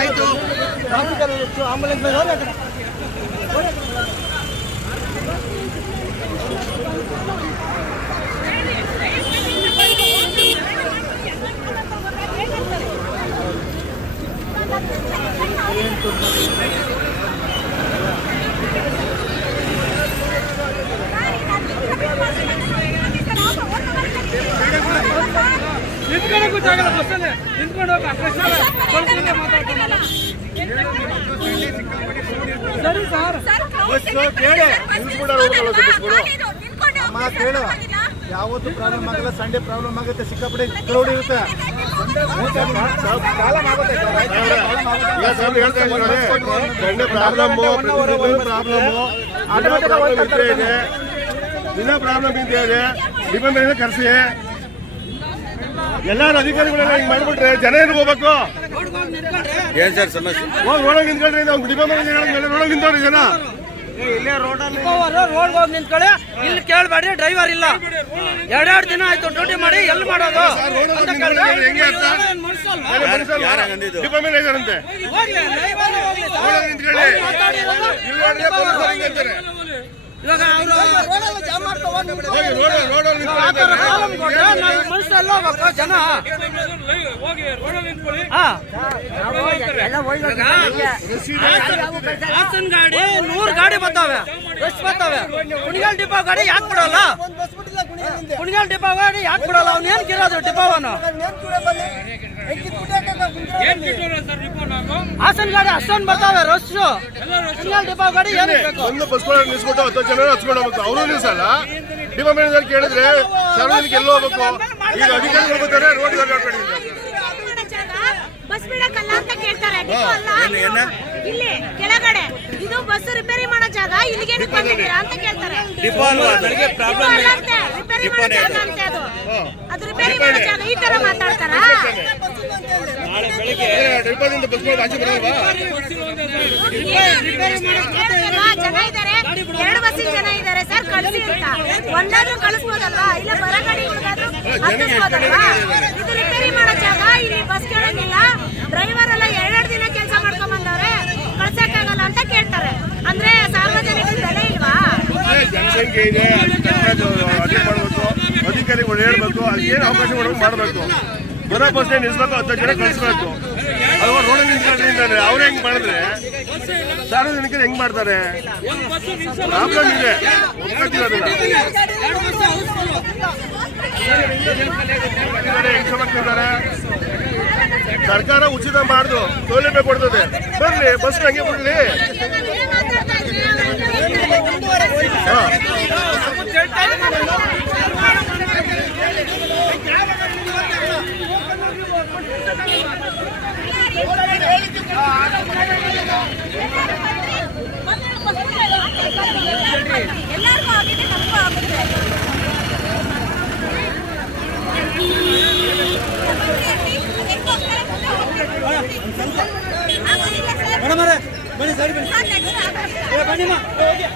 ಆಯ್ತು ಆಂಬುಲೆನ್ಸ್ ನಿಂತ್ಕೊಳ್ಳೋಕ್ಕೂ ಜಾಗಲ್ಲ ಬಸ್ಸಲ್ಲಿ ನಿಂತ್ಕೊಂಡು ಸರಿ ಸರ್ ಕೇಳು ಯಾವತ್ತು ಪ್ರಾಬ್ಲಮ್ ಆಗಲ್ಲ. ಸಂಡೇ ಪ್ರಾಬ್ಲಮ್ ಆಗುತ್ತೆ, ಸಿಕ್ಕಾಪಟ್ಟೆ ಕ್ರೌಡ್ ಇರುತ್ತೆ. ದಿನ ಪ್ರಾಬ್ಲಮ್ ಇದೆ. ಡಿಪಾರ್ಟ್ಮೆಂಟ್ ಕರೆಸಿ ಎಲ್ಲಾರು ಅಧಿಕಾರಿಗಳೆಲ್ಲ ಹಿಂಗ್ ಮಾಡ್ಬಿಟ್ರೆ ಜನ ಏನು ಹೋಗ್ಬೇಕು? ಏನ್ ಸರ್ ಸಮಸ್ಯೆ? ಹೋಗಿ ರೋಡಾಗ ನಿಂತ್ಕೊಳ್ರಿ. ಡಿಪಾರ್ಟ್ಮೆಂಟ್ ರೋಡಾಗ ನಿಂತವ್ರಿ ಜನ. ಇಲ್ಲೇ ರೋಡ್ ಹೋಗಿ ನಿಂತ್ಕೊಳ್ಳಿ. ಇಲ್ಲಿ ಕೇಳಬೇಡಿ, ಡ್ರೈವರ್ ಇಲ್ಲ. ಎರಡೆರಡು ದಿನ ಆಯ್ತು ಡ್ಯೂಟಿ ಮಾಡಿ. ಎಲ್ಲಿ ಮಾಡೋದು? ಡಿಪಾರ್ಟ್ಮೆಂಟ್ ಇದಾರಂತೆ. ಇವಾಗ ಜನ ಹಾಸನ ಗಾಡಿ 100 ಗಾಡಿ ಬರ್ತಾವೆ. ಎಷ್ಟು ಬರ್ತಾವೆ? ಕುಣಿಗಲ್ ಡಿಪೋ ಗಾಡಿ ಯಾಕೆ ಬಿಡಲ್ಲ? ಕುಣಿಗಲ್ ಡಿಪೋ ಗಾಡಿ ಯಾಕೆ ಬಿಡಲ್ಲ? ಅವ್ನು ಏನ್ ಕೇಳೋದು ಡಿಪೋವನು? ಹಾಸನ ಗಾಡಿ ಅಷ್ಟೊಂದು ಬರ್ತಾವೆ. ರಶ್ ಕುಣಿಗಲ್ ಡಿಪೋ ಗಾಡಿ ಏನು ಒಂದು ಬಸ್ ನಿಲ್ಸ್ಬಿಟ್ಟು 10 ಜನ ಹಚ್ಕೊಂಡು ಹೋಗ್ಬೇಕು. ಅವರು ನಿಲ್ಸಲ್ಲ. ಡಿಪಾರ್ಟ್ಮೆಂಟ್ ಕೇಳಿದ್ರೆ ಸಾರ್ವಜನಿಕ ಎಲ್ಲ ಹೋಗ್ಬೇಕು. ಈಗ ಅಧಿಕಾರಿಗಳು ಬರ್ತಾರೆ, ರೋಡ್ ಬಸ್ ಬಿಡಕ್ಕಲ್ಲ ಅಂತ ಕೇಳ್ತಾರೆ. ಇಲ್ಲಿ ಕೆಳಗಡೆ ಇದು ಬಸ್ ರಿಪೇರಿ ಮಾಡೋ ಜಾಗ, ಇಲ್ಲಿಗೆ ಬಂದಿದ್ದೀರಾ ಅಂತ ಕೇಳ್ತಾರೆ. ರಿಪೇರಿ ಮಾಡೋ ಜಾಗ ಅಂತೆ ಅದು. ಅದು ರಿಪೇರಿ ಮಾಡೋ ಜಾಗ ಈ ತರ ಮಾತಾಡ್ತಾರ? ಜನ ಇದ್ದಾರೆ, 2 ಬಸ್ಸಿನ ಜನ ಇದ್ದಾರೆ ಸರ್. ಕಳಿಸಿ ಅಂತ ಒಂದಾದ್ರೂ ಕಳಿಸ್ಬೋದಲ್ವಾ? ಇಲ್ಲ ಬರ ಗಾಡಿ ಹತ್ತಿಸ್ಬೋದಲ್ವಾ? ಇದು ರಿಪೇರಿ ಮಾಡೋ ಜಾಗ, ಇಲ್ಲಿ ಬಸ್ ಕೇಳಂಗಿಲ್ಲ. ಡ್ರೈವರ್ ಎಲ್ಲ 2 ದಿನ ಕೆಲಸ ಮಾಡ್ಕೊಂಡ್ ಬಂದವ್ರೆ, ಕಳ್ಸಕ್ಕಾಗಲ್ಲ ಅಂತ ಕೇಳ್ತಾರೆ. ಅಂದ್ರೆ ಸಾರ್ವಜನಿಕರ ಬೆಲೆ ಇಲ್ವಾ? ಜನಸಂಖ್ಯೆ ಇದೆ, ಮಾಡಬೇಕು, ಅಧಿಕಾರಿಗಳು ಹೇಳ್ಬೇಕು, ಅದಕ್ಕೇನು ಅವಕಾಶ ಮಾಡಬೇಕು. ಬರೋ ಬಸ್ ನಿಲ್ಸ್ಬೇಕು, 10 ಜನ ಕಳಿಸ್ಬೇಕು. ಅದು ರೋಡ್ ನಿಂತ್ಕೊಂಡಿದ್ದಾರೆ. ಅವ್ರು ಹೆಂಗ್ ಮಾಡಿದ್ರೆ ಸಾರ್ವಜನಿಕರು ಹೆಂಗ್ ಮಾಡ್ತಾರೆ? ಪ್ರಾಬ್ಲಮ್ ಇದೆ, ಒಪ್ಕೊಳ್ತಿರೋದಿಲ್ಲ. ಹೆಂಗ್ ಸಮರ್ತಿದ್ದಾರೆ? ಸರ್ಕಾರ ಉಚಿತ ಮಾಡುದು ಸೌಲಭ್ಯ ಕೊಡ್ತದೆ. ಬರ್ಲಿ ಬಸ್ ಹಂಗೆ ಬಿಡ್ಲಿ. ಎಲ್ಲರಿಗೂ ಆಗಿದೆ, ನಮಗೂ ಆಗುತ್ತೆ. ಬನ್ನಿ ಸರಿ ಬನ್ನಿ ಬನ್ನಿಮ್ಮ ಹೋಗಿ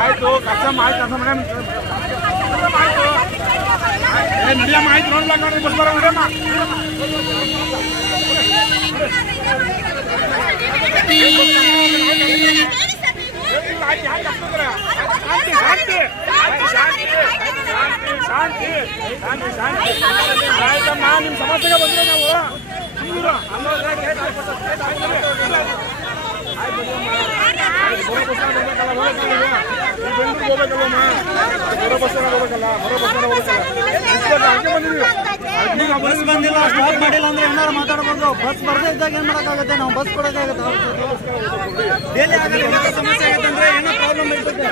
ಆಯ್ತು ಕಷ್ಟ ಆಯ್ತು ನಡಿಯಮ್ಮ. ಆಯ್ತು ನೋಡ್ಲಕ್ಕ ಬಸ್ ಬರೋ ನಡಿಯಮ್ಮ. ಆಯ್ತಮ್ಮ, ನಿಮ್ಮ ಸಮಸ್ಯೆಗೆ ಬಂದ್ರೆ ನಾವು ಬಸ್ ಬಂದಿಲ್ಲ, ಸ್ಟಾಪ್ ಮಾಡಿಲ್ಲ ಅಂದ್ರೆ ಏನಾರು ಮಾತಾಡ್ಬೋದು. ಬಸ್ ಬರ್ದೇ ಇದ್ದಾಗ ಏನ್ ಮಾಡಕ್ಕಾಗುತ್ತೆ? ನಾವು ಬಸ್ ಕೊಡಕ್ಕಾಗತ್ತೆ? ಡೈಲಿ ಆಗಲ್ಲ, ಏನಾದ್ರು ಸಮಸ್ಯೆ ಆಗುತ್ತೆ ಅಂದ್ರೆ ಏನೋ ಪ್ರಾಬ್ಲಮ್ ಇರ್ತದೆ.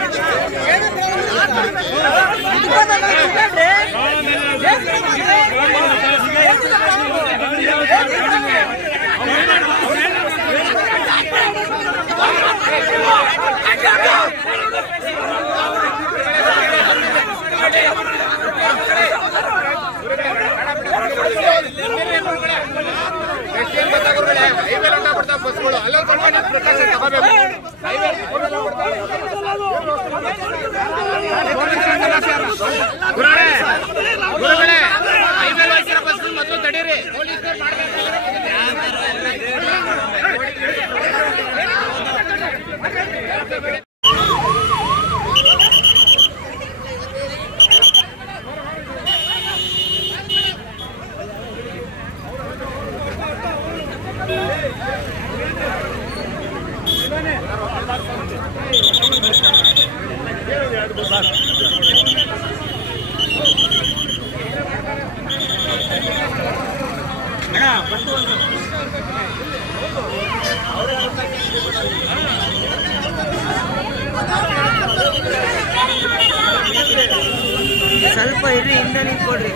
ಸ್ವಲ್ಪ ಇರ್ರಿ, ಹಿಂದೆ ನಿಂತ್ಕೊಡ್ರಿ.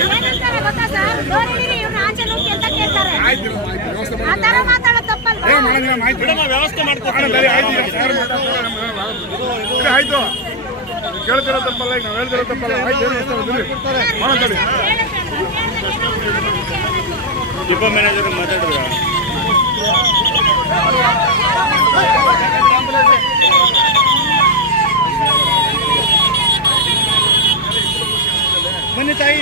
ಏನಂತಾರೆ ಗೊತ್ತಾ ಸರ್? ಡೋರ್ ಹಿಡೀರಿ, ಇವ್ನ ಆಚೆ ನುಗ್ಗಿ ಅಂತ ಕೇಳ್ತಾರೆ. ಆ ಥರ ಮಾತಾಡೋದು ತಪ್ಪಲ್ವಾ? ವ್ಯವಸ್ಥೆ ಮಾಡ್ತಾರೆ. ಆಯ್ತು, ಕೇಳ್ತಿರೋ ತಪ್ಪಲ್ಲ, ಈಗ ನಾವು ಹೇಳ್ತಿರೋ ತಪ್ಪಲ್ಲ. ಆಯ್ತು, ಮಾತಾಡಿ. ಡಿಪೋ ಮ್ಯಾನೇಜರ್ ಮಾತಾಡಿದ್ರ ಬನ್ನಿ ತಾಯಿ,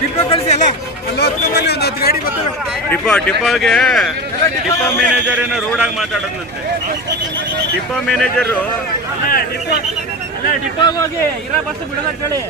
ಡಿಪೋ ಕಳಿಸಿ ಅಲ್ಲ, ಅಲ್ಲಿ ಹೊತ್ಕೊಂಬಲ್ಲಿ ಒಂದು 10 ಗಾಡಿ ಬರ್ತವೆ. ಡಿಪೋಗೆ ಡಿಪೋ ಮ್ಯಾನೇಜರ್ ಏನೋ ರೋಡಾಗಿ ಮಾತಾಡೋದಂತೆ. ಡಿಪೋ ಮ್ಯಾನೇಜರು ಡಿಪೋಗೆ ಹೋಗಿ ಇರೋ ಬಸ್ ಬಿಡೋದಕ್ಕೆ ಹೇಳಿ.